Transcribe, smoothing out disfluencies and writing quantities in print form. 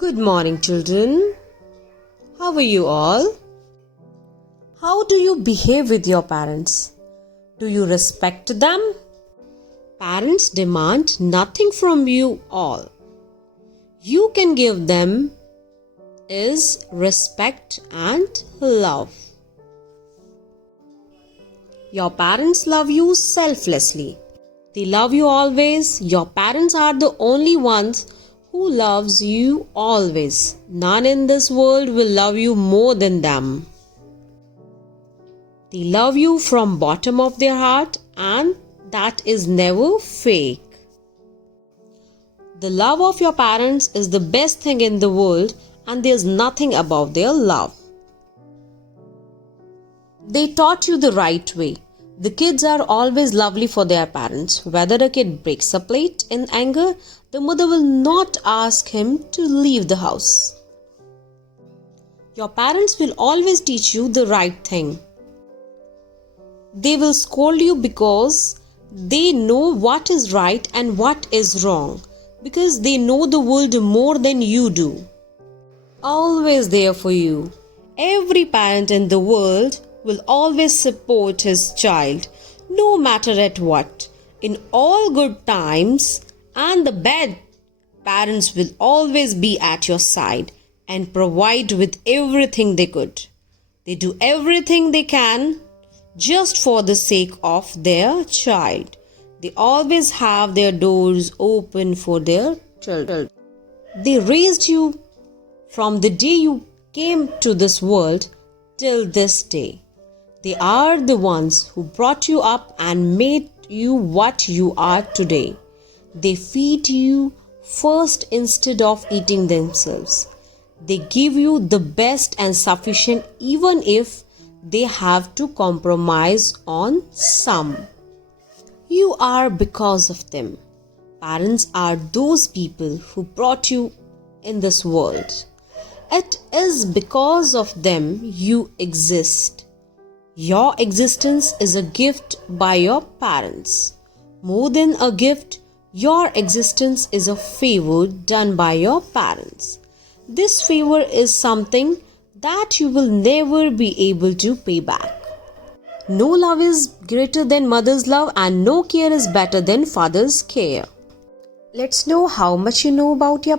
Good morning, children. How are you all? How do you behave with your parents? Do you respect them? Parents demand nothing from you all. You can give them is respect and love. Your parents love you selflessly. They love you always. Your parents are the only ones who loves you always. None in this world will love you more than them. They love you from bottom of their heart, and that is never fake. The love of your parents is the best thing in the world, and there's nothing above their love. They taught you the right way. The kids are always lovely for their parents. Whether a kid breaks a plate in anger, the mother will not ask him to leave the house. Your parents will always teach you the right thing. They will scold you because they know what is right and what is wrong, because they know the world more than you do. Always there for you. Every parent in the world will always support his child, no matter at what. In all good times and the bad, parents will always be at your side and provide with everything they could. They do everything they can just for the sake of their child. They always have their doors open for their children. They raised you from the day you came to this world till this day. They are the ones who brought you up and made you what you are today. They feed you first instead of eating themselves. They give you the best and sufficient even if they have to compromise on some. You are because of them. Parents are those people who brought you in this world. It is because of them you exist. Your existence is a gift by your parents. More than a gift, your existence is a favor done by your parents. This favor is something that you will never be able to pay back. No love is greater than mother's love, and no care is better than father's care. Let's know how much you know about your parents.